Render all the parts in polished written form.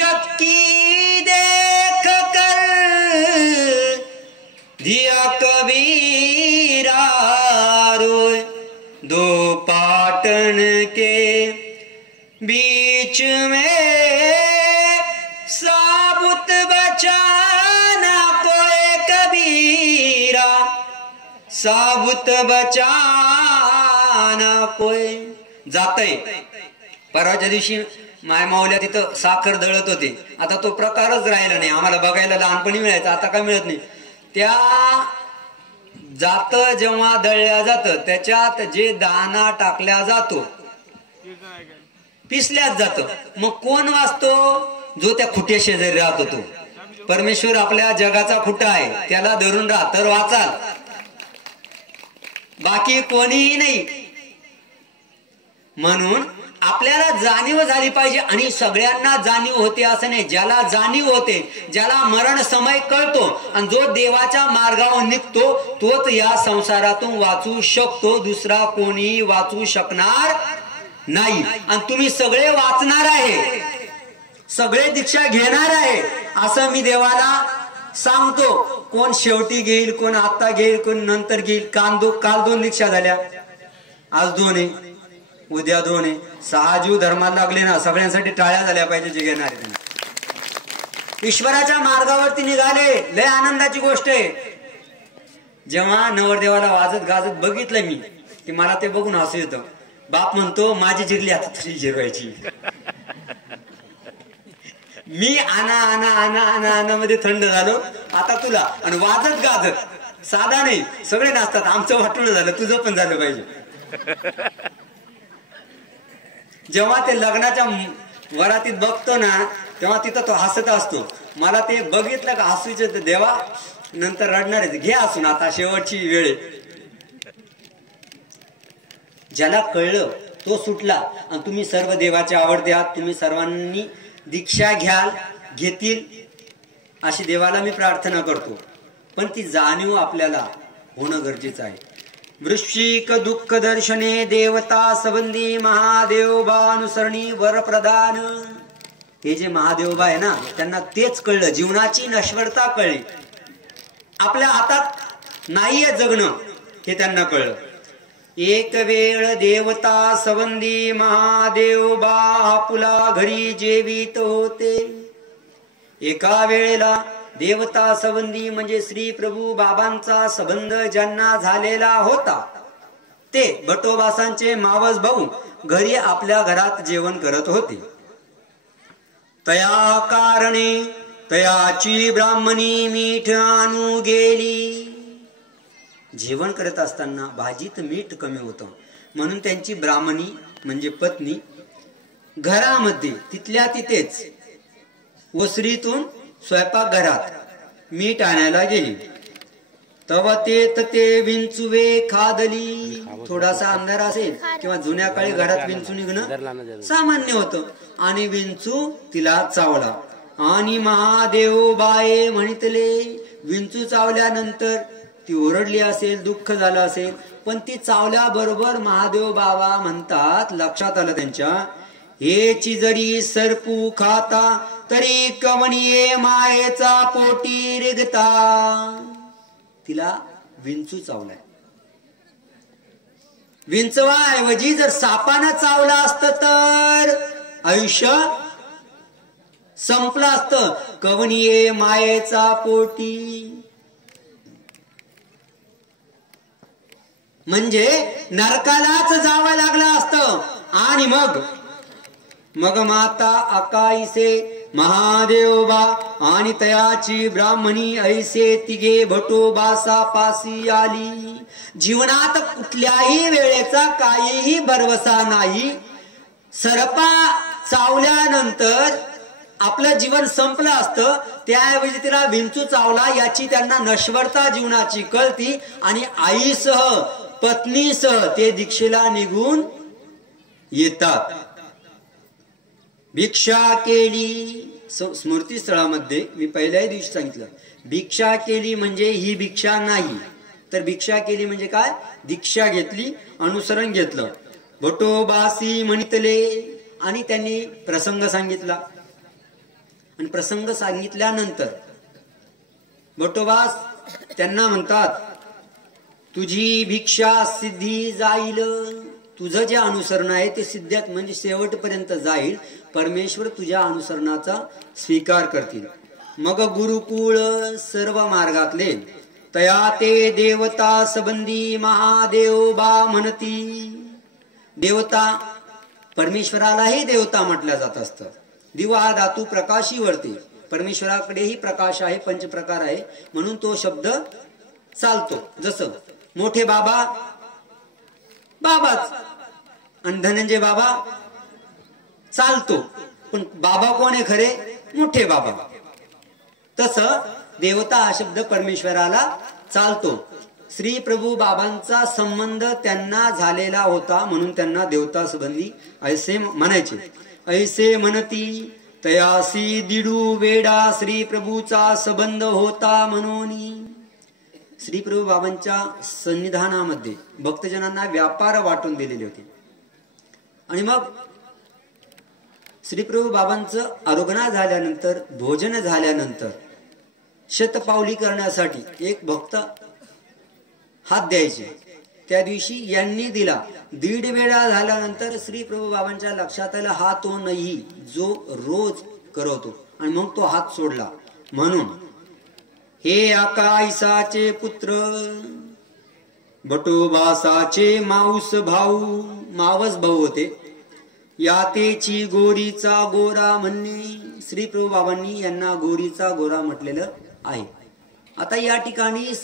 चक्की देख कर दिया कबीरा रोए, दो पाटन के बीच में साबुत बचाना कोई कबीरा, साबुत बचाना कोई. जातय. परवाच्या दिवशी माय माऊल्या तिथं साखर दळत होते. आता तो प्रकारच राहिला नाही. आम्हाला बघायला लहानपणी मिळायचा, आता काय मिळत नाही. त्या जात जेव्हा दळल्या जात त्याच्यात जे दाना टाकल्या जातो पिसल्याच जात. मग कोण वाचतो? जो त्या खुट्या शेजारी राहत होतो. परमेश्वर आपल्या जगाचा खुटा आहे, त्याला धरून राहा तर वाचाल, बाकी कोणीही नाही. म्हणून आपल्याला जाणीव झाली पाहिजे. आणि सगळ्यांना जाणीव होते असं नाही. ज्याला जाणीव होते, ज्याला मरण समय कळतो आणि जो देवाच्या मार्गावर निघतो तोच या संसारातून वाचू शकतो. दुसरा कोणी वाचू शकणार नाही. आणि तुम्ही सगळे वाचणार आहे, सगळे दीक्षा घेणार आहे असं मी देवाला सांगतो. कोण शेवटी घेईल, कोण आता घेईल, कोण नंतर घेईल. काल 2 दीक्षा झाल्या, आज 2 आहे, उद्या 2 आहे. 6 जीव धर्माला लागले ना, सगळ्यांसाठी टाळ्या झाल्या पाहिजे जे घेणार आहे. ईश्वराच्या मार्गावरती निघाले, लय आनंदाची गोष्ट आहे. जेव्हा नवरदेवाला वाजत गाजत बघितलं मी की मला ते बघून हसू येतं. बाप म्हणतो माझी जिरली आता तुझी जिरवायची. मी आना आना आना आना आना मध्ये थंड झालो, आता तुला. आणि वाजत गाजत साधा नाही, सगळे नाचतात. आमचं वाटलं झालं, तुझं पण झालं पाहिजे. जेव्हा ते लग्नाच्या वरातीत बघतो ना तेव्हा तिथं तो हसत असतो. मला ते बघितलं का हसूच देवा, नंतर रडणार आहे. घे हसून, आता शेवटची वेळ आहे. ज्याला कळलं तो सुटला. आणि तुम्ही सर्व देवाचे आवडते आहात. तुम्ही सर्वांनी दीक्षा घेतील अशी देवाला मी प्रार्थना करतो. पण ती जाणीव आपल्याला होणं गरजेचं आहे. वृश्चिक दुःख दर्शने देवता संबंधी महादेवबा अनुसरणी वर प्रदान. हे जे महादेवबा आहे ना त्यांना तेच कळलं, जीवनाची नश्वरता कळली. आपल्या हातात नाहीये जगणं हे त्यांना कळलं. एक वेळ देवता संबंधी महादेवबा आपुला घरी जेवित होते. एका वेळेला देवता संबंधी म्हणजे श्री प्रभू बाबांचा संबंध ज्यांना झालेला होता ते भटोबासांचे मावस भाऊ घरी आपल्या घरात जेवण करत होते. तया कारणे तयाची ब्राह्मणी मीठ आणू गेली. जेवण करत असताना भाजीत मीठ कमी होतं म्हणून त्यांची ब्राह्मणी म्हणजे पत्नी घरामध्ये तिथल्या तिथेच वसरीतून स्वयंपाकघरात मीठ आणायला गेली. तेव्हा ते विंचुवे खादली. थोडासा अंधार असेल किंवा जुन्या काळी घरात विंचू निघणं सामान्य होतं. आणि विंचू तिला चावला. आणि महादेव बाये म्हणितले. विंचू चावल्यानंतर ती ओरडली असेल, दुःख झालं असेल, पण ती चावल्याबरोबर महादेव बाबा म्हणतात, लक्षात आलं त्यांच्या, हेची जरी सरपू खाता तरी कवणीये मायेचा पोटी रिगता. तिला विंचू चावलाय. विंचवाऐवजी जर सापानं चावला असतं तर आयुष्य संपलं असतं. कवणीये मायेचा पोटी म्हणजे नरकालाच जावं लागलं असतं. आणि मग माता अकाईसे महादेवबा आणि तयाची ब्राह्मणी ऐसे तिघे भटोबासा पासी आली. जीवनात कुठल्याही वेळेचा काहीही भरवसा नाही. सरपा चावल्यानंतर आपलं जीवन संपलं असतं, त्याऐवजी तिला विंचू चावला याची त्यांना नश्वरता जीवनाची कळती. आणि आईसह पत्नीसह ते दीक्षेला निघून येतात. भिक्षा केली. स्मृती स्थळामध्ये मी पहिल्याही दिवशी सांगितलं, भिक्षा केली म्हणजे ही भिक्षा नाही, तर भिक्षा केली म्हणजे काय, दीक्षा घेतली, अनुसरण घेतलं. भटोबासी म्हणितले आणि त्यांनी प्रसंग सांगितला. आणि प्रसंग सांगितल्यानंतर बटोबास त्यांना म्हणतात, तुझी भिक्षा सिद्धी जाईल, तुझं जे अनुसरण आहे ते सिद्ध्यात म्हणजे शेवटपर्यंत जाईल, परमेश्वर तुझ्या अनुसरणाचा स्वीकार करतील. मग गुरुकुळ सर्व मार्गातले तया ते देवता संबंधी महादेव बा म्हणती. देवता परमेश्वरालाही देवता म्हटलं जात असतं. दिवा धातू प्रकाशी वरते, परमेश्वराकडेही प्रकाश आहे, पंचप्रकार आहे, म्हणून तो शब्द चालतो. जसं मोठे बाबा बाबाच आणि धनंजय बाबा चालतो, पण बाबा कोण आहे खरे? मोठे बाबा. तसं देवता हा शब्द परमेश्वराला चालतो. श्री प्रभू बाबांचा संबंध त्यांना झालेला होता म्हणून त्यांना देवता संबंधी ऐसे म्हणायचे. ऐसे म्हणती तयासी दिडू वेडा श्री प्रभूचा संबंध होता म्हणून. श्री प्रभू बाबांच्या सन्निधानामध्ये भक्तजनांना व्यापार वाटून दिलेले होते. आणि मग श्री प्रभू बाबांचं आरोग्य झाल्यानंतर, भोजन झाल्यानंतर शतपावली करण्यासाठी एक भक्त हात द्यायचे. त्या दिवशी यांनी दिला. दीड वेळा झाल्यानंतर श्री प्रभू बाबांच्या लक्षात आला हा तो नाही जो रोज करवतो, आणि मग तो हात सोडला. म्हणून हे आकाईसाचे पुत्र, बटोबासाचे माऊस भाऊ, मावस भाऊ होते, यातेची गोरीचा गोरा म्हणणे. श्री प्रभू बाबांनी यांना गोरीचा गोरा म्हटलेलं आहे. आता या ठिकाणी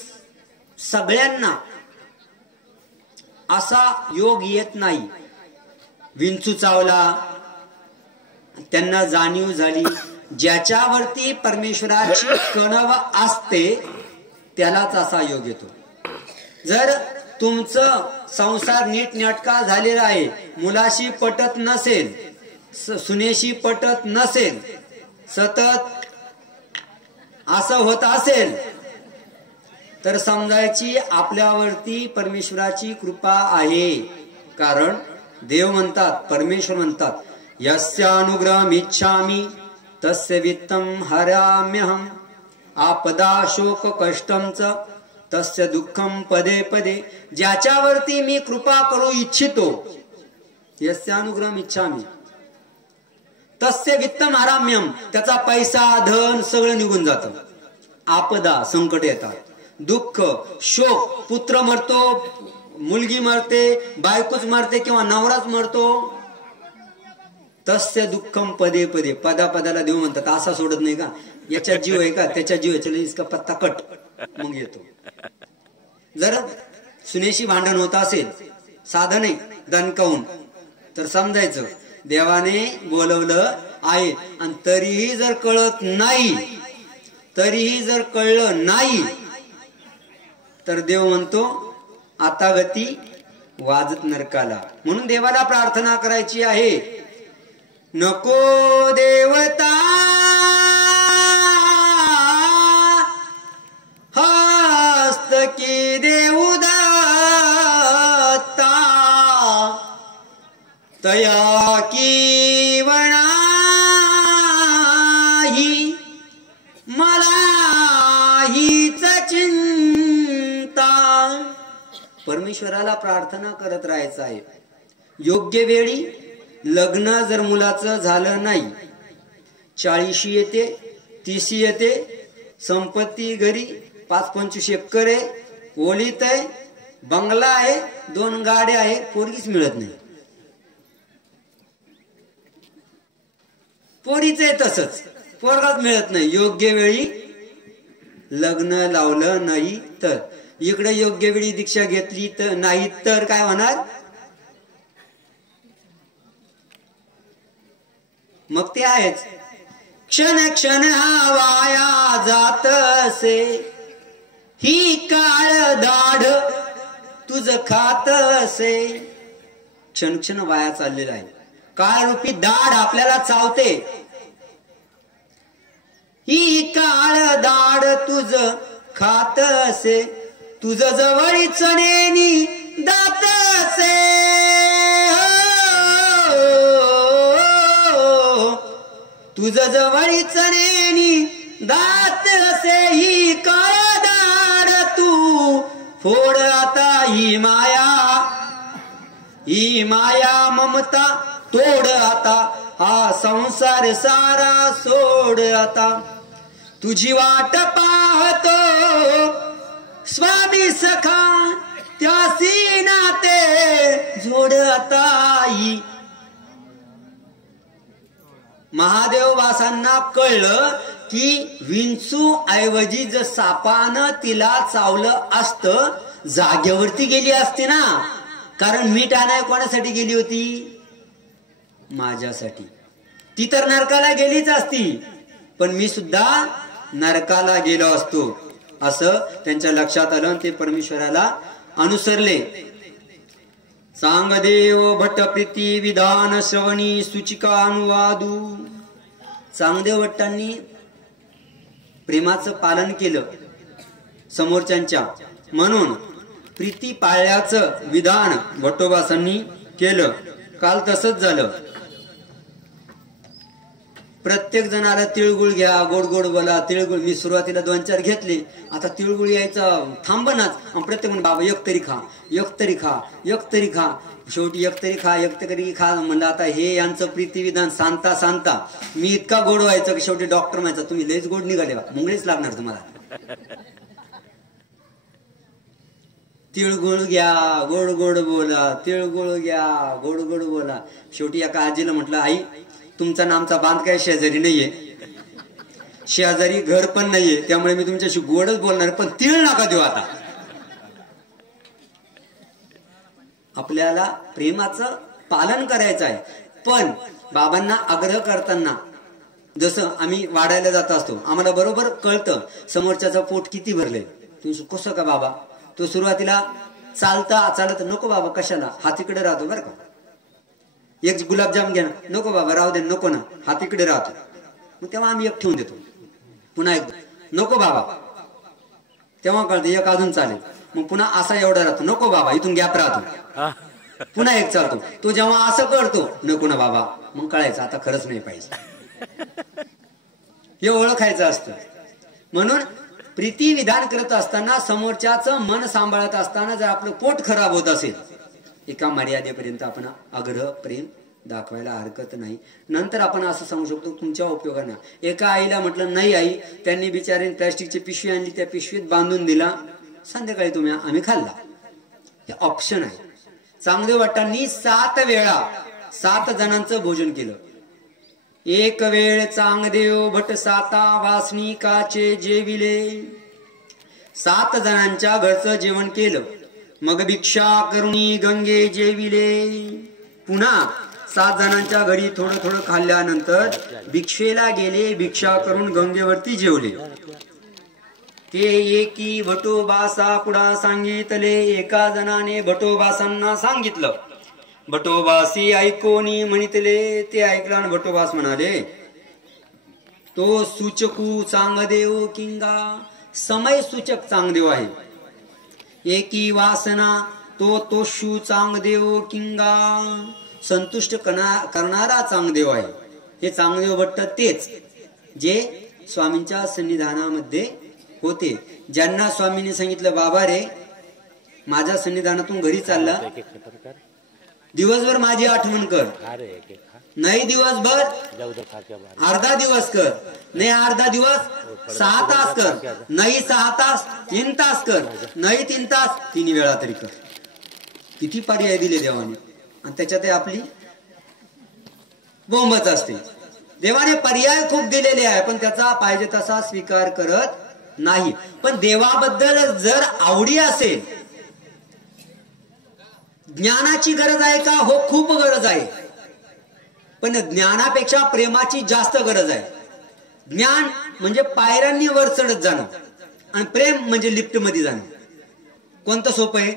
सगळ्यांना असा योग येत नाही. विंचू चावला, त्यांना जाणीव झाली. ज्याच्यावरती परमेश्वराची कणव असते त्यालाच असा योग येतो. जर तुमचं संसार नीटनेटका झालेला आहे, मुलाशी पटत नसेल, सुनेशी पटत नसेल, सतत असं होत असेल, तर समजायची आपल्यावरती परमेश्वराची कृपा आहे. कारण देव म्हणतात, परमेश्वर म्हणतात, यस्यानुग्रहम इच्छामि तस्य वित्तम हराम्यहम आपदा शोक कष्टम च तस्य दुःखम पदे पदे. ज्याच्यावरती मी कृपा करू इच्छितो, यस्यानुग्रहम इच्छामि तस्य वित्तम हराम्यम, त्याचा पैसा धन सगळं निघून जातं. आपदा संकट येतात, दुःख शोक, पुत्र मरतो, मुलगी मरते, बायकोच मरते किंवा नवराच मरतो. तस्य दुःखम पदे पदे, पदा पदाला देव म्हणतात. असा सोडत नाही का, याच्यात जीव आहे का, त्याच्या जीव आहे, चला इसका पत्ता कट, मग येतो. जर सुनेशी भांडण होत असेल, साधं नाही दणकावून, तर समजायचं देवाने बोलवलं आहे. आणि तरीही जर कळत नाही, तरीही जर कळलं नाही, तर देव म्हणतो आता गती वाजत नरकाला. म्हणून देवाला प्रार्थना करायची आहे, नको देवता हस्तकी देऊ दत्ता, तया की वणाही मला हीच चिंता. परमेश्वराला प्रार्थना करत राहायचं आहे. योग्य वेळी लग्न जर मुलाचं झालं नाही, 40 येते, 30 येते, संपत्ती घरी 5-25 एकर आहे, ओलीत आहे, बंगला आहे, 2 गाड्या आहे, पोरगीच मिळत नाही. पोरीच आहे तसंच, पोरगाच मिळत नाही. योग्य वेळी लग्न लावलं नाही तर, इकडे योग्य वेळी दीक्षा घेतली तर नाही तर काय होणार? मग ते आहेच. क्षण क्षण वाया जात असे, ही काळ दाढ तुझ खात असे. क्षण क्षण वाया चाललेला आहे. काळ रूपी दाढ आपल्याला चावते. ही काळ दाढ तुझ खात असे, तुझ जवळीच नेनी दात असे. तुझ जवळीच नेनी दात असेही काळदार तू फोड आता ही माया ममता तोड आता हा संसार सारा सोड आता तुझी वाट पाहतो स्वामी सखा त्यासी नाते जोड आता ही महादेव वासांना कळलं की विंचू ऐवजी जर सापानं तिला चावलं असतं जागेवरती गेली असती ना, कारण मीठ आणाय कोणासाठी गेली होती? माझ्यासाठी. ती तर नरकाला गेलीच असती, पण मी सुद्धा नरकाला गेलो असतो असं त्यांच्या लक्षात आलं. ते परमेश्वराला अनुसरले. चांगदेव भट्ट प्रीती विधान श्रवणी सूचिका अनुवादू. चांगदेव भट्टांनी प्रेमाचं पालन केलं समोरच्यांच्या, म्हणून प्रीती पाळल्याचं विधान भट्टोबासांनी केलं. काल तसंच झालं. प्रत्येक जणाला तिळगुळ घ्या, गोड गोड बोला. तिळगुळ मी सुरुवातीला 2-4 घेतले, आता तिळगुळ यायचं थांबनाच. प्रत्येक म्हणून बाबा एक तरी खा, एक तरी खा, एक तरी खा. शेवटी एक तरी खा, एक तरी खा म्हणलं. आता हे यांचं प्रीतिविधान सांगता सांगता मी इतका गोड व्हायचं की शेवटी डॉक्टर म्हणायचं तुम्ही लयच गोड निघाले बा, मुंगळीच लागणार तुम्हाला. तिळगुळ घ्या, गोड गोड बोला. तिळगुळ घ्या, गोड गोड बोला. शेवटी एका आजीला म्हटलं, आई तुमचा नामचा बांध काय शेजारी नाहीये, शेजारी घर पण नाहीये, त्यामुळे मी तुमच्याशी गोडच बोलणार, पण तिळ नका देऊ. आता आपल्याला प्रेमाचं पालन करायचं आहे. पण बाबांना आग्रह करताना जसं आम्ही वाढायला जात असतो, आम्हाला बरोबर कळतं समोरच्याचं पोट किती भरलंय. तू कसं का बाबा? तो सुरुवातीला चालत नको बाबा कशाला, हात इकडे राहतो बरं का. एक गुलाबजाम घ्या, नको बाबा राहू दे, नको ना, हात इकडे राहतो. मग तेव्हा आम्ही एक ठेवून देतो. पुन्हा एक नको बाबा, तेव्हा कळतं एक अजून चालेल. मग पुन्हा असा एवढा राहतो, नको बाबा इथून गॅप राहतो. पुन्हा एक चालतो. तो जेव्हा असं करतो नको ना बाबा, मग कळायचं आता खरंच नाही पाहिजे. हे ओळखायचं असतं. म्हणून प्रीती विधान करत असताना, समोरच्याचं मन सांभाळत असताना जर आपलं पोट खराब होत असेल, एका मर्यादेपर्यंत आपण आग्रह प्रेम दाखवायला हरकत नाही. नंतर आपण असं सांगू शकतो तुमच्या उपयोगाने. एका आईला म्हटलं नाही आई, त्यांनी बिचारीने प्लॅस्टिकची पिशवी आणली, त्या पिशवीत बांधून दिला, संध्याकाळी आम्ही खाल्ला. हे ऑप्शन आहे. चांगदेव भट्टांनी 7 वेळा 7 जणांचं भोजन केलं. एक वेळ चांगदेव भट 7 वासनिकाचे जेविले. 7 जणांच्या घरचं जेवण केलं. मग भिक्षा करुणी गंगे जेविले. पुन्हा 7 जणांच्या घरी थोडं थोडं खाल्ल्यानंतर भिक्षेला गेले. भिक्षा करून गंगेवरती जेवले. ते एकी भटोबासा पुढा सांगितले. एका जणाने भटोबासांना सांगितलं. भटोबासी ऐकोनी म्हणितले. ते ऐकलं आणि भटोबास म्हणाले, तो सूचकू चांगदेव किंगा. समय सूचक चांगदेव आहे. एकी वासना तो तोषू चांगदेव किंगा. संतुष्ट करणारा चांगदेव आहे. हे चांगदेव भट्ट तेच जे स्वामींच्या सन्निधानामध्ये होते, ज्यांना स्वामींनी सांगितलं बाबा रे माझ्या सन्निधानातून घरी चालला, दिवसभर माझी आठवण कर. नाही दिवसभर, अर्धा दिवस कर. नाही अर्धा दिवस 6 तास कर. नाही 6 तास 3 तास कर. नाही 3 तास 3 वेळा तरी कर. किती पर्याय दिले देवाने, आणि त्याच्यात आपली बोंबच असते. देवाने पर्याय खूप दिलेले आहे, पण त्याचा पाहिजे तसा स्वीकार करत नाही. पण देवाबद्दल जर आवडी असेल, ज्ञानाची गरज आहे का? हो, खूप गरज आहे. पण ज्ञानापेक्षा प्रेमाची जास्त गरज आहे. ज्ञान म्हणजे पायऱ्यांनी वर चढत जाणं, आणि प्रेम म्हणजे लिफ्ट मध्ये जाणं. कोणतं सोपं आहे?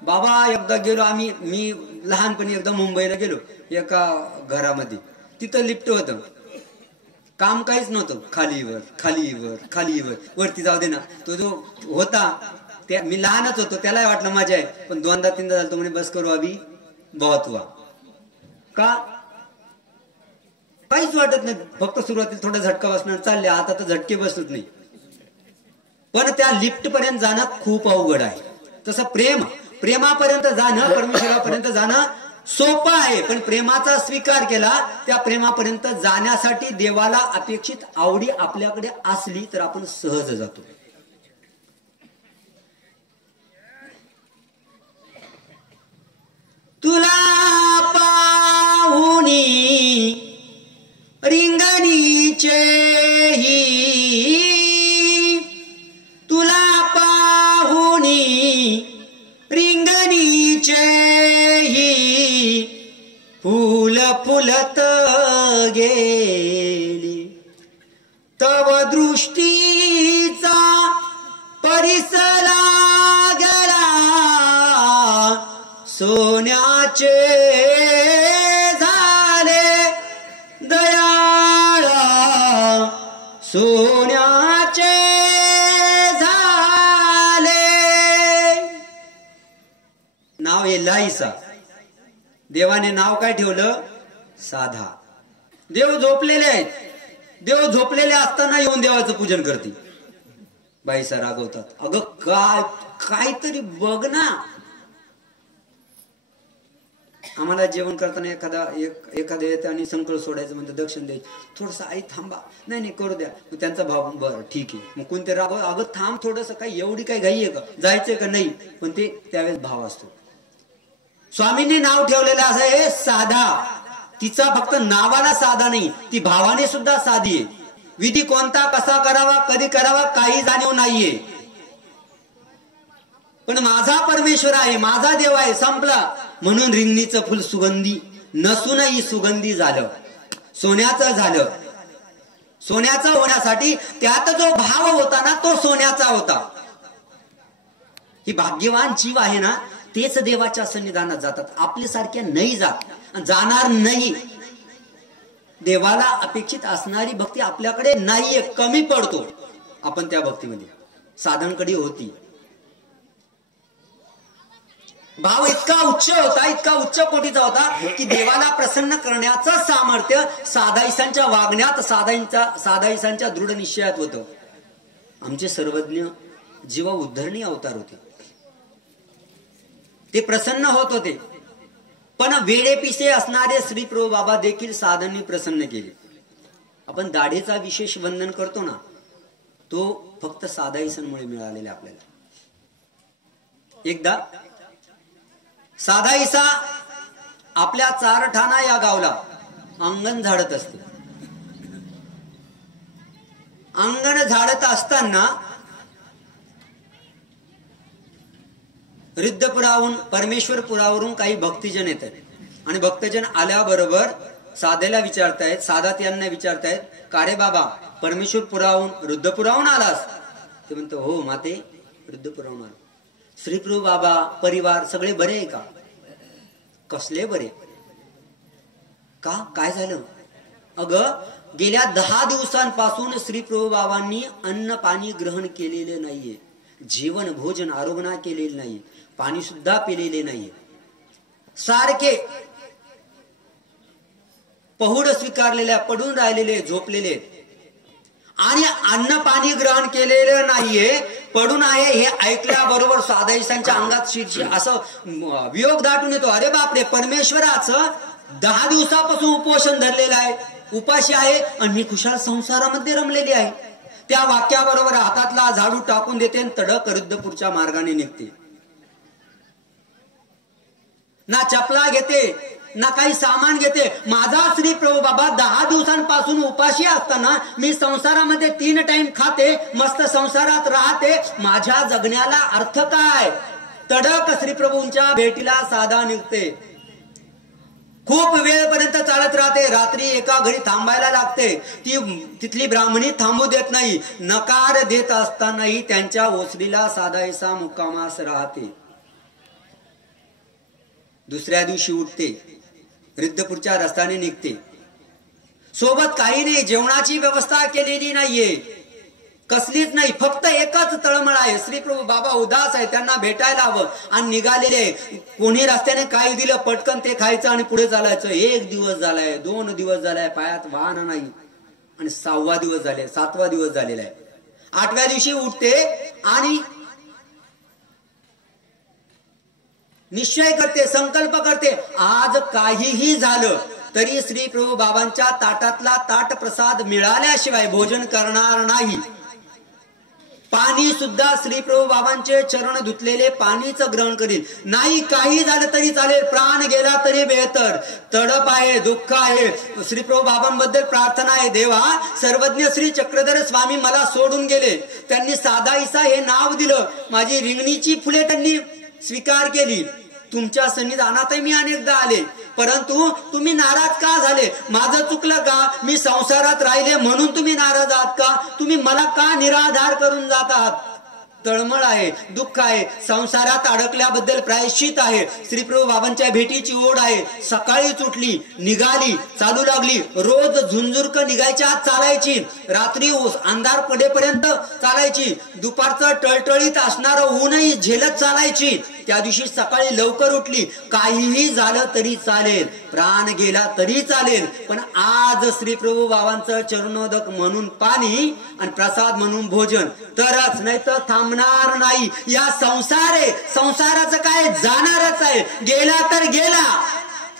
बाबा एकदा गेलो आम्ही, मी लहानपणी एकदा मुंबईला गेलो एका घरामध्ये. तिथं लिफ्ट होतं, काम काहीच नव्हतं. खालीवर खालीवर खालीवर, वरती जाऊ दे ना. तो जो होता त्या, मी लहानच होतो, त्याला वाटलं मजा आहे, पण 2दा 3दा झालं तो म्हणे बस करू अभी बहुत हुआ. का? काहीच वाटत नाही, फक्त सुरुवातीला थोडा झटका बसणार, चालले, आता तर झटके बसत नाही. पण त्या लिफ्ट पर्यंत जाणं खूप अवघड आहे. तसं प्रेमापर्यंत जाणं, परमेश्वरापर्यंत जाणं सोपं आहे. पण प्रेमाचा स्वीकार केला, त्या प्रेमापर्यंत जाण्यासाठी देवाला अपेक्षित आवडी आपल्याकडे असली तर आपण सहज जातो. तुला पाहुनी रिंगणीचे तुला पाहुनी रिंगणीचे फूल फुलत गेली, तव दृष्टीचा परिस लागला सोन्याचे झाले दयाळा, सोन्याचे झाले. नाव आहे लाईसा. देवाने नाव काय ठेवलं? साधा. देव झोपलेले आहेत. देव झोपलेले असताना येऊन देवाचं पूजन करते. बाईसा रागवतात, अगं काहीतरी बघ ना. आम्हाला जेवण करताना एखाद्या येतं आणि संकल्प सोडायचं म्हणतं, दक्षिण द्यायचं, थोडस आई थांबा, नाही करू द्या. मग त्यांचा भाव, बरं ठीक आहे. मग कोणते राग, अगं थांब थोडस, काही एवढी काही घाई आहे का, जायचंय का नाही. पण ते त्यावेळेस भाव असतो. स्वामींनी नाव ठेवलेलं असं आहे साधा. तिचा फक्त नावाला साधा नाही, ती भावाने सुद्धा साधी आहे. विधी कोणता कसा करावा, कधी करावा, काही जाणीव नाहीये. पण माझा परमेश्वर आहे, माझा देव आहे, संपला. म्हणून रिंगणीचं फुल सुगंधी नसूनही सुगंधी झालं, सोन्याचं झालं. सोन्याचं होण्यासाठी त्यात जो भाव होता ना, तो सोन्याचा होता. ही भाग्यवान जीव आहे ना, तेच देवाच्या सन्निधानात जातात. आपल्यासारख्या नाही जात, जाणार नाही. देवाला अपेक्षित असणारी भक्ती आपल्याकडे नाहीये, कमी पडतो आपण त्या भक्तीमध्ये. साधनकडे होती. भाव इतका उच्च होता, इतका उच्च कोटीचा होता की देवाला प्रसन्न करण्याचं सामर्थ्य साधाईसांच्या वागण्यात, साधाईसांच्या दृढ निश्चयात होतं. आमचे सर्वज्ञ जीव उद्धरणी अवतार होते. ते प्रसन्न होत होते. पण वेडेपिसे असणारे श्री प्रभू बाबा देखील साधनांनी प्रसन्न केले. आपण दाढेचा विशेष वंदन करतो ना, तो फक्त साधाईसांमुळे मिळालेला आपल्याला. एकदा साधाईसा आपल्या चारठाणा या गावला अंगण झाडत असते. अंगण झाडत असताना रिद्धपुराहून, परमेश्वरपुरावरून काही भक्तजन येतात आणि भक्तजन आल्याबरोबर साधेला विचारतायत, साधात यांना विचारतायत, का रे बाबा परमेश्वरपुराहून, रुद्धपुराहून आलास? ते म्हणतो, हो माते, रुद्धपुराहून आलो. श्रीप्रभू बाबा, परिवार सगळे बरे आहे का? कसले बरे? का, काय झालं? अगं गेल्या 10 दिवसांपासून श्रीप्रभू बाबांनी अन्न पाणी ग्रहण केलेले नाहीये, जीवन भोजन आरोग्य केलेले नाही, पाणी सुद्धा पिलेले नाहीये. सारखे पहुड स्वीकारलेल्या, पडून राहिलेले, झोपलेले आणि अन्न पाणी ग्रहण केलेलं नाहीये, पडून आहे हे ऐकल्याबरोबर साधाईसांच्या अंगात शिरशी असं वियोग दाटून येतो. अरे बापरे, परमेश्वराचं 10 दिवसापासून उपोषण धरलेलं आहे, उपाशी आहे आणि मी खुशाल संसारामध्ये रमलेली आहे. त्या वाक्याबरोबर हातातला झाडू टाकून देते आणि तडक रुद्धपूरच्या मार्गाने निघते. ना चपला घेते ना काही सामान घेते. माझा श्री प्रभू बाबा 10 दिवसांपासून उपाशी असताना मी संसारामध्ये 3 टाइम खाते, मस्त संसारात राहते, माझ्या जगण्याला अर्थ काय? तडक श्री प्रभूंच्या भेटीला साधा निघते. खूप वेळपर्यंत चालत राहते. रात्री एका घरी थांबायला लागते. तिथली ब्राह्मणी थांबू देत नाही. नकार देत असतानाही त्यांच्या ओसरीला साधायसा मुक्कामास राहते. दुसऱ्या दिवशी उठते, रिद्धपूरच्या रस्त्याने निघते. सोबत काही नाही, जेवणाची व्यवस्था केलेली नाहीये. कसलीच नाही, फक्त एकच तळमळ आहे. श्रीप्रभू बाबा उदास आहे, त्यांना भेटायला हवं आणि निघालेले आहे. कोणी रस्त्याने काय दिलं पटकन ते खायचं आणि पुढे चालायचं. 1 दिवस झालाय, 2 दिवस झालाय, पायात वाहन नाही आणि 6वा दिवस झाले, 7वा दिवस झालेला आहे. 8व्या दिवशी उठते आणि निश्चय करते, संकल्प करते, आज काहीही झालं तरी श्री प्रभू बाबांच्या ताटातला ताट प्रसाद मिळाल्याशिवाय भोजन करणार नाही. पाणी सुद्धा श्री प्रभू बाबांचे चरण धुतलेले पाणीच ग्रहण करील. नाही काही झालं तरी चालेल, प्राण गेला तरी बेहतर. तडप आहे, दुःख आहे, श्री प्रभू बाबांबद्दल प्रार्थना आहे. देवा, सर्वज्ञ श्री चक्रधर स्वामी मला सोडून गेले, त्यांनी साधाईसा हे नाव दिलं, माझी रिंगणीची फुले त्यांनी स्वीकार केली. तुमच्या सन्निधानातही मी अनेकदा आले, परंतु तुम्ही नाराज का झाले? माझं चुकलं का? मी संसारात राहिले म्हणून तुम्ही नाराज आहात का? तुम्ही मला का निराधार करून जात आहात? तळमळ आहे, दुःख आहे, संसारात अडकल्याबद्दल प्रायश्चित आहे. श्रीप्रभू बाबांच्या भेटीची ओढ आहे. सकाळीच उठली, निघाली, चालू लागली. रोज झुंझुरक निघायच्या आत चालायची, रात्री अंधार पडेपर्यंत चालायची, दुपारचं टळटळीत असणारं ऊनही झेलत चालायची. त्या दिवशी सकाळी लवकर उठली. काहीही झालं तरी चालेल, प्राण गेला तरी चालेल, पण आज श्रीप्रभू बाबांचं चरणोदक म्हणून पाणी आणि प्रसाद म्हणून भोजन, तरच, नाही तर थांबणार नाही. या संसार आहे, संसाराचं काय, जाणारच आहे. गेला तर गेला,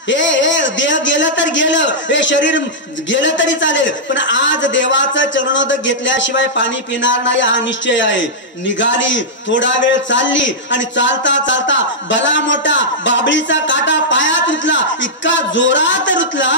हे देह गेलं तर गेलं, हे शरीर गेलं तरी चालेल, पण आज देवाचं चरणोदक घेतल्याशिवाय पाणी पिणार नाही हा निश्चय आहे. निघाली, थोडा वेळ चालली आणि चालता चालता भला मोठा बाबळीचा काटा पायात रुतला. इतका जोरात रुतला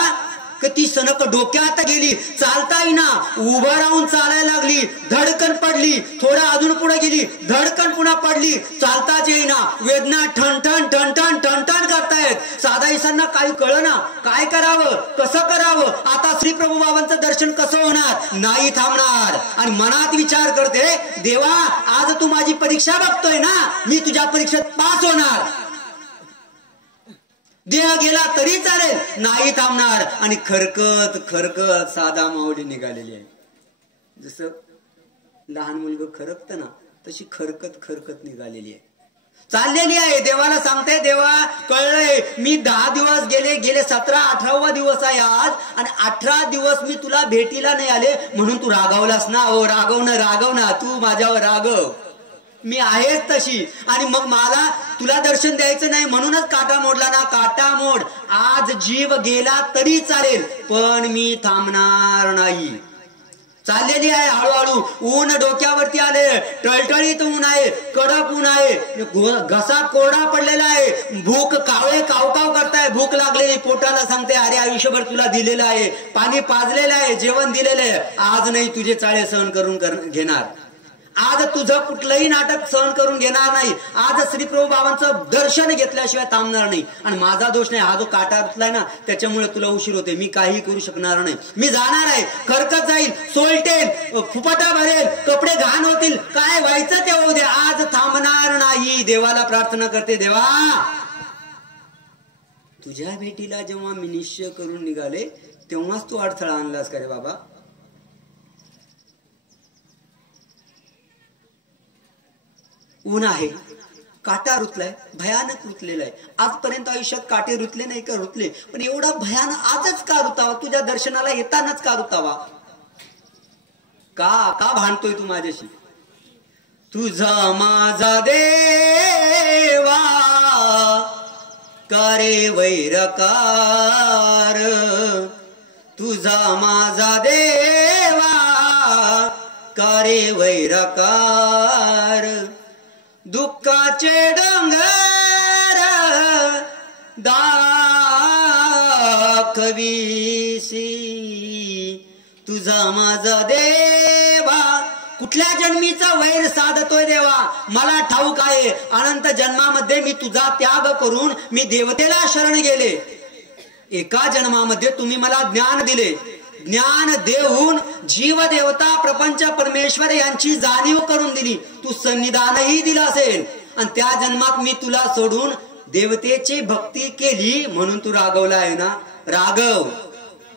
की ती सनक डोक्यात गेली. चालता येईना, उभं राहून चालायला लागली, धडकन पडली. थोडा अजून पुढे गेली, धडकन पुन्हा पडली. चालताच येईना, वेदना ठणठण ठणठण ठणठण करतायत. साधाईसांना काही कळना, काय करावं, कसं करावं. आता श्री प्रभू बाबांचं दर्शन कसं होणार? नाही थांबणार. आणि मनात विचार करते, देवा, आज तू माझी परीक्षा बघतोय ना, मी तुझ्या परीक्षेत पास होणार. देह गेला तरी चालेल, नाही थांबणार. आणि खरकत खरकत साधा माऊली निघालेली आहे. जसं लहान मुलग खरकत ना, तशी खरकत खरकत निघालेली आहे, चाललेली आहे. देवाला सांगते, देवा, कळलंय, मी 10 दिवस गेले 17, 18वा दिवस आहे आज, आणि 18 दिवस मी तुला भेटीला नाही आले म्हणून तू रागावलास ना. हो, रागव ना, तू माझ्यावर रागव, मी आहेच तशी. आणि मग मला तुला दर्शन द्यायचं नाही म्हणूनच काटा मोडला ना. काटा मोड, आज जीव गेला तरी चालेल, पण मी थांबणार नाही. चाललेली आहे हळूहळू. ऊन डोक्यावरती आले, टळटळीत ऊन आहे, कडक ऊन आहे, घसा कोरडा पडलेला आहे. भूक, कावळे कावकाव करताय, भूक लागलेली. पोटाला सांगते, अरे आयुष्यभर तुला दिलेलं आहे, पाणी पाजलेलं आहे, जेवण दिलेलं आहे, आज नाही तुझे चाळे सहन करून घेणार. आज तुझं कुठलंही नाटक सहन करून घेणार नाही. आज श्रीप्रभू बाबांचं दर्शन घेतल्याशिवाय थांबणार नाही. आणि माझा दोष नाही, हा जो काटा रुतलाय ना, त्याच्यामुळे तुला उशीर होते. मी काही करू शकणार नाही, मी जाणार आहे, खरकत जाईल, सोलटेल, फुफाटा भरेल, कपडे घाण होतील, काय व्हायचं ते होऊ दे, आज थांबणार नाही. देवाला प्रार्थना करते, देवा, तुझ्या भेटीला जेव्हा मी निश्चय करून निघाले तेव्हाच तू अडथळा आणलास का रे बाबा? ऊन आहे, काटा रुतलाय, भयानक रुतलेला आहे. आजपर्यंत आयुष्यात काटे रुतले नाही का? रुतले, पण एवढा भयानक आजच का रुतावा? तुझ्या दर्शनाला येतानाच का रुतावा? का भांडतोय तू माझ्याशी? तुझा माझा देवा करे वैरकार, तुझा माझा देवा करे वैरकार, दुःखाचे डोंगर दाखवीसी, तुझा माझा देवा. कुठल्या जन्मीचा वैर साधतोय देवा मला ठाऊक आहे. अनंत जन्मामध्ये मी तुझा त्याग करून मी देवतेला शरण गेले. एका जन्मामध्ये तुम्ही मला ज्ञान दिले, ज्ञान देऊन जीव देवता प्रपंच परमेश्वर यांची जाणीव करून दिली. तू सन्निधानही दिलं असेल, आणि त्या जन्मात मी तुला सोडून देवतेची भक्ती केली म्हणून तू रागवला आहे ना. रागव,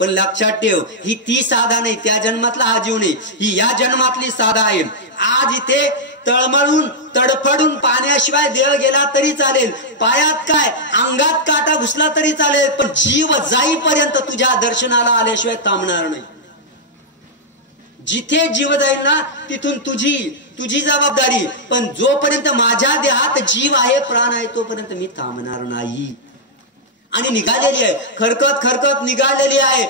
पण लक्षात ठेव, ही ती साधा नाही, त्या जन्मातला हा जीव नाही, ही या जन्मातली साधा आहे. आज इथे तळमळून तडफडून पाण्याशिवाय देह गेला तरी चालेल, पायात काय अंगात काटा घुसला तरी चालेल, पण जीव जाईपर्यंत तुझ्या दर्शनाला आल्याशिवाय थांबणार नाही. जिथे जीव जाईल ना तिथून तुझी जबाबदारी, पण जोपर्यंत माझ्या देहात जीव आहे, प्राण आहे, तोपर्यंत मी थांबणार नाही. आणि निघालेली आहे, खरकत निघालेली आहे,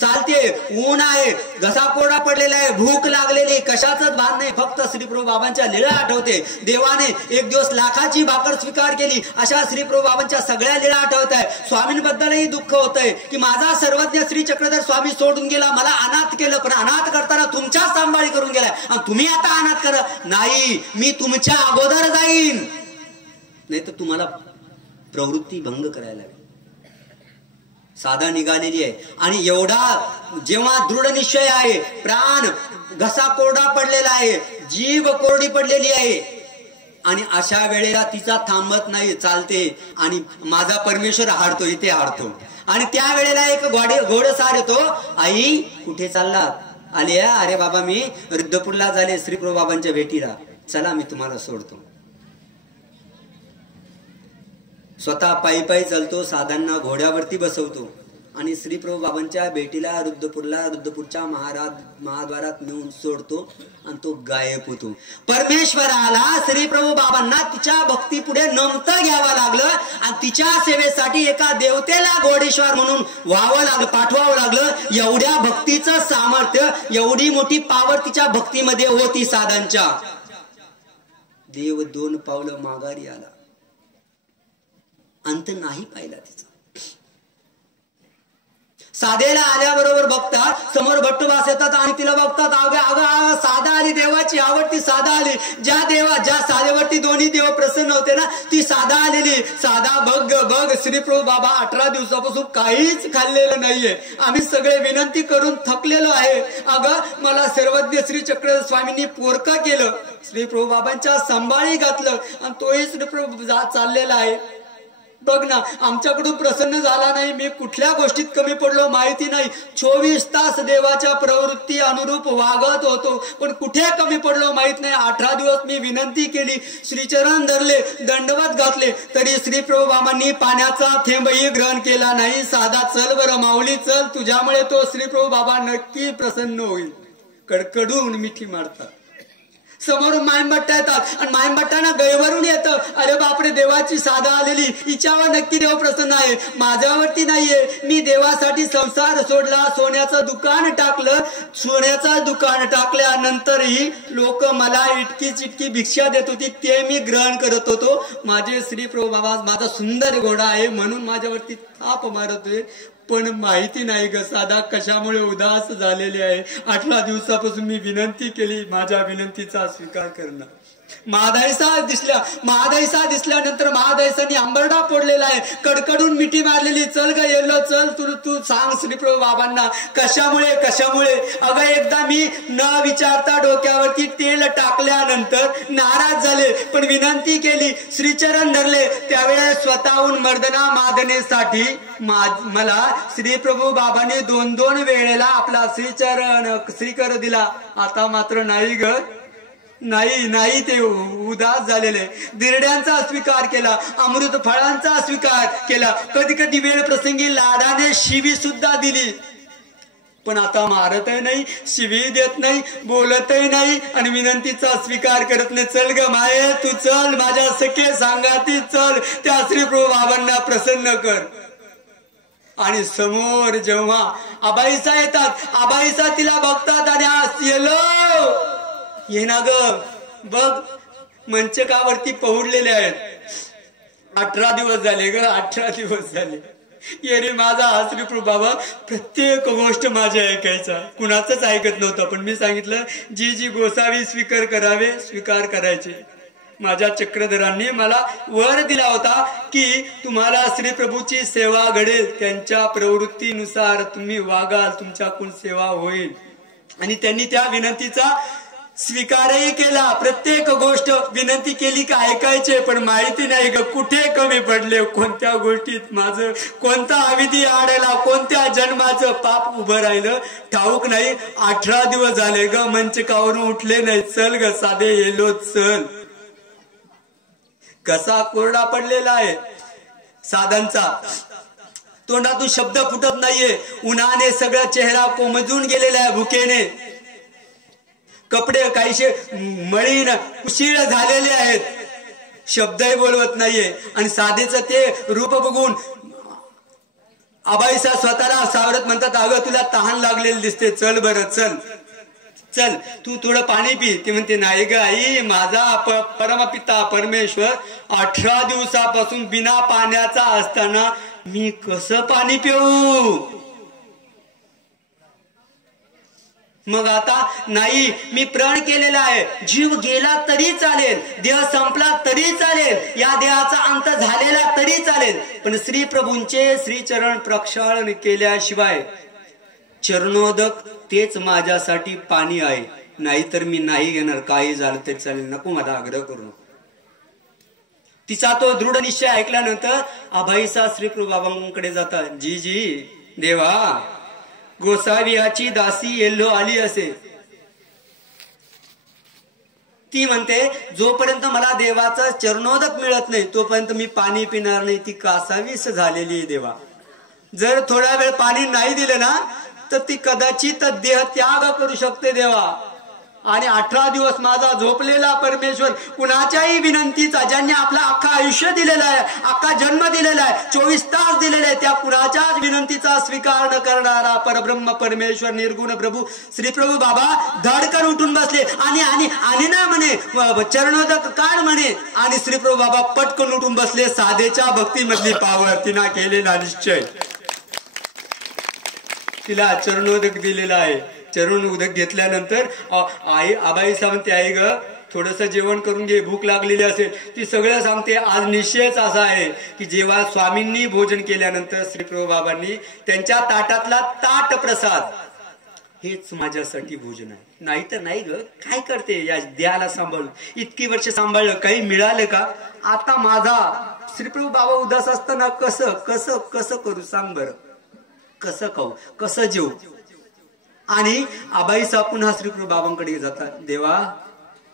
चालते, ऊन आहे, घसा कोरडा पडलेला आहे, भूक लागलेली, कशाचंच भान नाही, फक्त श्रीप्रभू बाबांच्या लीळा आठवते. देवाने एक दिवस लाखाची भाकर स्वीकार केली, अशा श्रीप्रभू बाबांच्या सगळ्या लीळा आठवत आहे. स्वामींबद्दलही दुःख होत आहे की माझा सर्वज्ञ श्री चक्रधर स्वामी सोडून गेला, मला अनाथ केलं, पण अनाथ करताना तुमच्या सांभाळी करून गेलाय, आणि तुम्ही आता अनाथ करा. नाही, मी तुमच्या अगोदर जाईन, नाही तर तुम्हाला प्रवृत्ती भंग करायला लागेल. साधा निघालेली आहे. आणि एवढा जेव्हा दृढ निश्चय आहे, प्राण घसा कोरडा पडलेला आहे, जीव कोरडी पडलेली आहे, आणि अशा वेळेला तिचा थांबत नाही, चालते, आणि माझा परमेश्वर हारतो, इथे हारतो. आणि त्या वेळेला एक घोडसार येतो, आई कुठे चालला? आले, अरे बाबा मी रुद्रपूरला झाले श्रीप्रभू बाबांच्या भेटीला, चला मी तुम्हाला सोडतो. स्वतः पायी चालतो, साधांना घोड्यावरती बसवतो, आणि श्रीप्रभू बाबांच्या भेटीला रुद्रपूरच्या महाद्वारात नेऊन सोडतो, आणि तो गायब होतो. परमेश्वराला श्रीप्रभू बाबांना तिच्या भक्ती पुढे नमतं घ्यावं लागलं, आणि तिच्या सेवेसाठी एका देवतेला घोडेश्वर म्हणून पाठवावं लागलं. एवढ्या भक्तीचं सामर्थ्य, एवढी मोठी पावर तिच्या भक्तीमध्ये होती साधांच्या. देव 2 पावलं माघारी आला, अंत नाही पाहिला तिचा. साधेला आल्याबरोबर बघतात, समोर भट्टुबास येतात आणि तिला बघतात, अगं साधा आली, देवाची आवडती साधा आली. ज्या साधेवरती दोन्ही देव प्रसन्न होते ना, ती साधा आलेली. साधा बघ श्रीप्रभू बाबा 18 दिवसापासून काहीच खाल्लेलं नाहीये, आम्ही सगळे विनंती करून थकलेलो आहे. अगं मला सर्वज्ञ श्री चक्रधर स्वामींनी पोरकं केलं, श्रीप्रभू बाबांच्या संभाळी घातलं, आणि तोही श्रीप्रभू चाललेला आहे. बघ ना, आमच्याकडून प्रसन्न झाला नाही, मी कुठल्या गोष्टीत कमी पडलो माहिती नाही. 24 तास देवाच्या प्रवृत्ती अनुरूप वागत होतो, पण कुठे कमी पडलो माहित नाही. 18 दिवस मी विनंती केली, श्रीचरण धरले, दंडवत घातले, तरी श्रीप्रभू बाबांनी पाण्याचा थेंबही ग्रहण केला नाही. साधा चल बरं माऊली चल, तुझ्यामुळे तो श्रीप्रभू बाबा नक्की प्रसन्न होईल. कडकडून मिठी मारतात. समोरून मायंभट्टा येतात, आणि मायंभट्टांना गैवरून येतं, अरे बापरे देवाची साधा आलेली, हिच्यावर नक्की देव प्रसन्न आहे, माझ्यावरती नाहीये. मी देवासाठी संसार सोडला, सोन्याचं दुकान टाकल्यानंतरही लोक मला इतकी चिटकी भिक्षा देत होती, ते मी ग्रहण करत होतो. माझे श्रीप्रभू बाबा माझा सुंदर घोडा आहे म्हणून माझ्यावरती थाप मारत होते, पण माहिती नाही ग साधा कशामुळे उदास झालेले आहे. 18 दिवसापासून मी विनंती केली, माझ्या विनंतीचा स्वीकार करणं. महादायसा दिसल्यानंतर महादायसानी आंबरडा फोडलेला आहे, कडकडून मिठी मारलेली. चल ग येलो चल, तू सांग श्रीप्रभू बाबांना कशामुळे. अगं एकदा मी न विचारता डोक्यावरती तेल टाकल्यानंतर नाराज झाले, पण विनंती केली, श्रीचरण धरले, त्यावेळेस स्वतःहून मर्दना मादनेसाठी मला श्रीप्रभू बाबांनी 2-2 वेळेला आपला श्रीकर दिला. आता मात्र नाही ग, नाही, ते उदास झालेले. दिरड्यांचा स्वीकार केला, अमृत फळांचा स्वीकार केला, कधी वेळ प्रसंगी लाडाने शिवी सुद्धा दिली, पण आता मारतही नाही, शिवी देत नाही, बोलतही नाही, आणि विनंतीचा स्वीकार करत नाही. चल ग माये तू चल, माझ्या सखे सांगाती चल, त्या श्रीप्रभू बाबांना प्रसन्न कर. आणि समोर जेव्हा आबाईसा येतात, आबाईसा तिला बघतात, आणि येलो ये ना ग, बघ मंचकावरती पहुडलेले आहेत. 18 दिवस झाले ग, 18 दिवस झाले. ये रे माझा हा श्रीप्रभू बाबा प्रत्येक गोष्ट माझी ऐकायचा, कुणाचंच ऐकत नव्हतं, पण मी सांगितलं जी गोसावी स्वीकार करायचे. माझ्या चक्रधरांनी मला वर दिला होता की तुम्हाला श्रीप्रभूची सेवा घडेल, त्यांच्या प्रवृत्तीनुसार तुम्ही वागाल, तुमच्याकडून सेवा होईल. आणि त्यांनी त्या विनंतीचा स्वीकारही केला, प्रत्येक गोष्ट विनंती केली का ऐकायचे, पण माहिती नाही ग कुठे कमी पडले, कोणत्या गोष्टीत माझं कोणता अविधी आडला, कोणत्या जन्माचं पाप उभं राहिलं ठाऊक नाही. 18 दिवस झाले ग मंचकावरून उठले नाही. चल ग साधे येलो चल. कसा कोरडा पडलेला आहे साधांचा, तोंडातून शब्द फुटत नाहीये. उन्हाने सगळा चेहरा कोमजून गेलेला आहे, भुकेने कपडे काहीशे मळीन उशीळ झालेले आहेत, शब्दही बोलवत नाहीये. आणि साधेचं ते रूप बघून आबाईसा स्वतःला सावरत म्हणतात, अगं तुला तहान लागलेली दिसते, चल बरं चल चल तू थोडं पाणी पी. ते म्हणते नाही ग आई, माझा परमपिता परमेश्वर 18 दिवसापासून बिना पाण्याचा असताना मी कसं पाणी पिऊ. मग आता नाही, मी प्रण केलेला आहे, जीव गेला तरी चालेल, देह संपला तरी चालेल, या देहाचा अंत झालेला तरी चालेल, पण श्री प्रभूंचे श्रीचरण प्रक्षालन केल्याशिवाय चरणोदक तेच माझ्यासाठी पाणी आहे, नाहीतर मी नाही घेणार. काही झालं तरी चालेल, नको मला आग्रह करू. तिचा तो दृढ निश्चय ऐकल्यानंतर आबाईसा श्री प्रभू बाबांकडे जातात. जी जी देवा, गोसावियाची दासी येल्लो आली असे. ती म्हणते जोपर्यंत मला देवाचा चरणोदक मिळत नाही तोपर्यंत मी पाणी पिणार नाही. ती कासावीस झालेली देवा. जर थोडा वेळ पाणी नाही दिले ना तर ती कदाचित देह त्याग करू शकते देवा. आणि 18 दिवस माझा झोपलेला परमेश्वर कुणाच्याही विनंतीचा, ज्यांनी आपला अख्खा आयुष्य दिलेला आहे, अख्खा जन्म दिलेला आहे, 24 तास दिलेले आहे, त्या कुणाच्याच विनंतीचा स्वीकार न करणारा परब्रह्म परमेश्वर निर्गुण प्रभू श्री प्रभू बाबा धडकन उठून बसले. आणि आणि आणि ना म्हणे चरणोदक काढ म्हणे. आणि श्री प्रभू बाबा पटकन उठून बसले. साधेच्या भक्तीमधली पावर, तिना केलेला निश्चय, तिला चरणोदक दिलेला आहे. चरण उदक घेतल्यानंतर आई आबाई सांगते, आई ग थोडस जेवण करून घे, भूक लागलेली असेल. ती सगळं सांगते. आज निश्चयच असा आहे की जेव्हा स्वामींनी भोजन केल्यानंतर श्री प्रभू बाबांनी त्यांच्या ताटातला ताट प्रसाद हेच माझ्यासाठी भोजन आहे, नाही तर नाही ग. काय करते या देहाला सांभाळून, इतकी वर्ष सांभाळलं, काही मिळालं का. आता माझा श्री प्रभू बाबा उदास असताना कसं कसं कसं करू सांग बरं, कसं खाऊ, कसं जेवू. आणि आबाईसा पुन्हा श्रीप्रभू बाबांकडे जातात. देवा,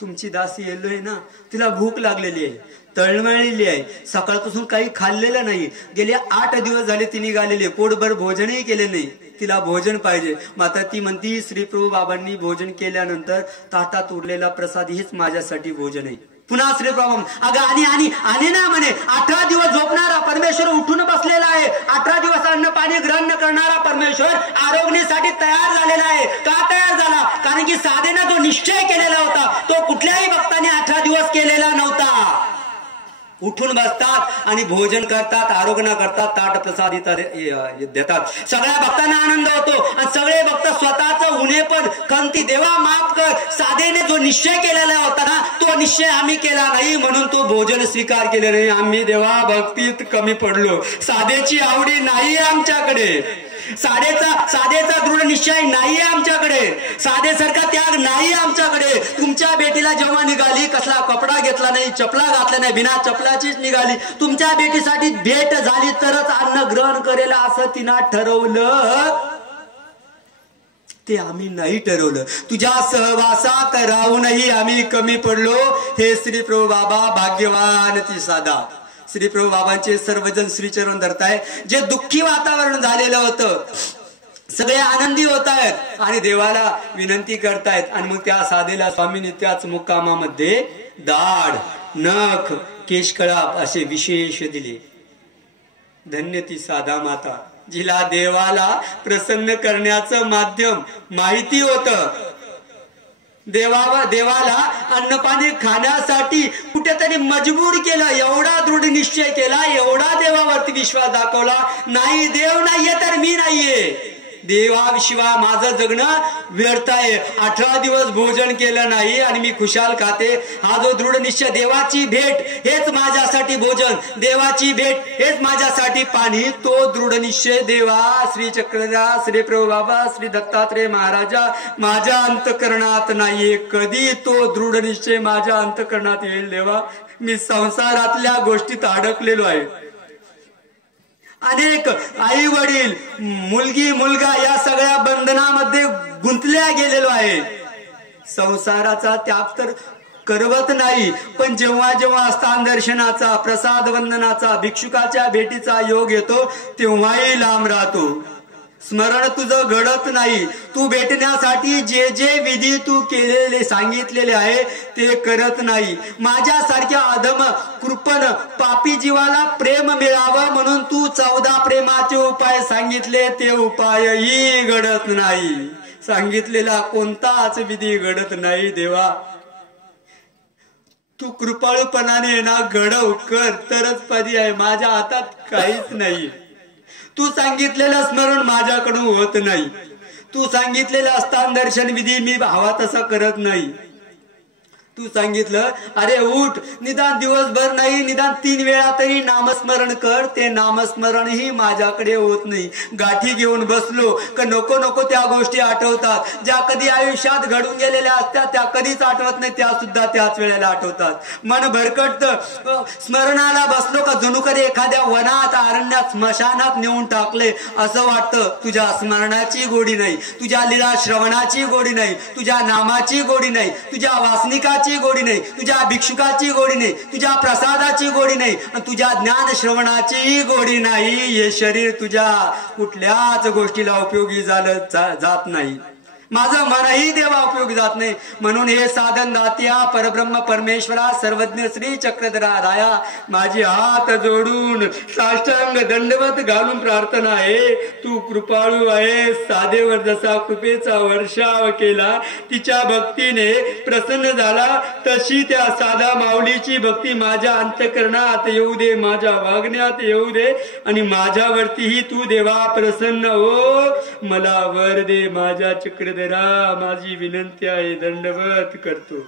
तुमची दासी येलो आहे ना, तिला भूक लागलेली आहे, तळमळलेली आहे, सकाळपासून काही खाल्लेलं नाही, गेले 8 दिवस झाले ती निघालेली, पोटभर भोजनही केले नाही, तिला भोजन पाहिजे. मात्र ती म्हणती श्रीप्रभू बाबांनी भोजन केल्यानंतर ताटात उरलेला प्रसाद हेच माझ्यासाठी भोजन आहे. पुन्हा श्री प्रभू अगं आणि आणि आणि ना म्हणे 18 दिवस झोपणारा परमेश्वर उठून बसलेला आहे. 18 दिवस अन्न पाणी ग्रहण करणारा परमेश्वर आरोग्यासाठी तयार झालेला आहे. का तयार झाला? कारण की साधेनं जो निश्चय केलेला होता तो कुठल्याही भक्ताने 18 दिवस केलेला नव्हता. उठून बसतात आणि भोजन करतात, आरोग्य करतात, ताट प्रसाद देतात. सगळ्या भक्तांना आनंद होतो आणि सगळे भक्त स्वतःच उणे पण खंती, देवा माफ कर, साधेने जो निश्चय केलेला होता ना तो निश्चय आम्ही केला नाही म्हणून तो भोजन स्वीकार केले नाही. आम्ही देवा भक्तीत कमी पडलो, साधेची आवडी नाही आमच्याकडे, साधेचा दृढ निश्चय नाही आमच्याकडे, साधेसारखा त्याग नाही आमच्याकडे. तुमच्या बेटीला जेव्हा निघाली कसला कपडा घेतला नाही, चपला घातला नाही, बिना चपलाचीच निघाली. तुमच्या बेटीसाठी भेट झाली तरच अन्न ग्रहण करेल असं तिनं ठरवलं, ते आम्ही नाही ठरवलं. तुझ्या सहवासात राहूनही आम्ही कमी पडलो. हे श्री प्रभू बाबा भाग्यवान ती साधा. श्री प्रभू बाबांचे सर्वजण श्रीचरण धरताय. जे दुःखी वातावरण झालेलं होतं सगळे आनंदी होत आहेत आणि देवाला विनंती करतायत. आणि मग त्या साधेला स्वामींनी त्याच मुक्कामामध्ये दाढ, नख, केशकळाप असे विशेष दिले. धन्य ती साधा माता, जिला देवाला प्रसन्न करण्याचं माध्यम माहिती होतं. देवाला अन्नपाणी खाण्यासाठी कुठेतरी मजबूर केलं, एवढा दृढ निश्चय केला, एवढा देवावरती विश्वास दाखवला, नाही देव नाहीये तर मी नाहीये. देवाशिवाय माझं जगणं व्यर्थ आहे. 18 दिवस भोजन केलं नाही आणि मी खुशाल खाते. हा जो दृढ निश्चय, देवाची भेट हेच माझ्यासाठी भोजन, देवाची भेट हेच माझ्यासाठी पाणी, तो दृढ निश्चय देवा श्री चक्रधर, श्री प्रभू बाबा, श्री दत्तात्रय महाराजा माझ्या अंतकरणात नाहीये. कधी तो दृढ निश्चय माझ्या अंतकरणात येईल देवा? मी संसारातल्या गोष्टीत अडकलेलो आहे. अनेक आई वडील, मुलगी मुलगा या सगळ्या बंधनामध्ये गुंतल्या गेलेलो आहे. संसाराचा त्याग तर करवत नाही, पण जेव्हा जेव्हा स्थान दर्शनाचा, प्रसाद वंदनाचा, भिक्षुकाच्या भेटीचा योग येतो तेव्हाही लांब राहतो. स्मरण तुझं घडत नाही. तू भेटण्यासाठी जे जे विधी तू केलेले सांगितलेले आहे ते करत नाही. माझ्यासारख्या अधम कृपण पापी जीवाला प्रेम मिळावं म्हणून तू 14 प्रेमाचे उपाय सांगितले, ते उपायही घडत नाही. सांगितलेला कोणताच विधी घडत नाही देवा. तू कृपाळूपणाने ना घडव, कर तरच पर्याय. माझ्या हातात काहीच नाही. तू सांगितलेलं स्मरण माझ्याकडून होत नाही. तू सांगितलेलं स्थान दर्शन विधी मी हवा तसा करत नाही. तू सांगितलं अरे उठ, निदान दिवसभर नाही, निदान 3 वेळा तरी नामस्मरण कर. ते नामस्मरणही माझ्याकडे होत नाही. गाठी घेऊन बसलो का नको नको त्या गोष्टी आठवतात, ज्या कधी आयुष्यात घडून गेलेल्या असतात त्या कधीच आठवत नाही, त्या सुद्धा त्याच वेळेला आठवतात. मन भरकटतं. स्मरणाला बसलो का जणू कधी एखाद्या वनात, अरण्यात, स्मशानात नेऊन टाकले असं वाटतं. तुझ्या स्मरणाची गोडी नाही, तुझ्या लीला श्रवणाची गोडी नाही, तुझ्या नामाची गोडी नाही, तुझ्या वासनिका गोडी नाही, तुझ्या भिक्षुकाची गोडी नाही, तुझ्या प्रसादाची गोडी नाही, तुझ्या ज्ञान श्रवणाची गोडी नाही. हे शरीर तुझ्या कुठल्याच गोष्टीला उपयोगी जात नाही. माझं मनही देवा उपयोगी जात नाही. म्हणून हे साधन दात्या परब्रह्म परमेश्वरा सर्वज्ञ श्री चक्रधरा राया माझी हात जोडून साष्टांग दंडवत घालून प्रार्थना आहे. तू कृपाळू आहे. साधेवर जसा कृपेचा वर्षाव केला, तिच्या भक्तीने प्रसन्न झाला, तशी त्या साधा माऊलीची भक्ती माझ्या अंतकरणात येऊ दे, माझ्या वागण्यात येऊ दे आणि माझ्यावरतीही तू देवा प्रसन्न हो. मला वर दे माझ्या चक्रधरा. माझी विनंती आहे, दंडवत करतो.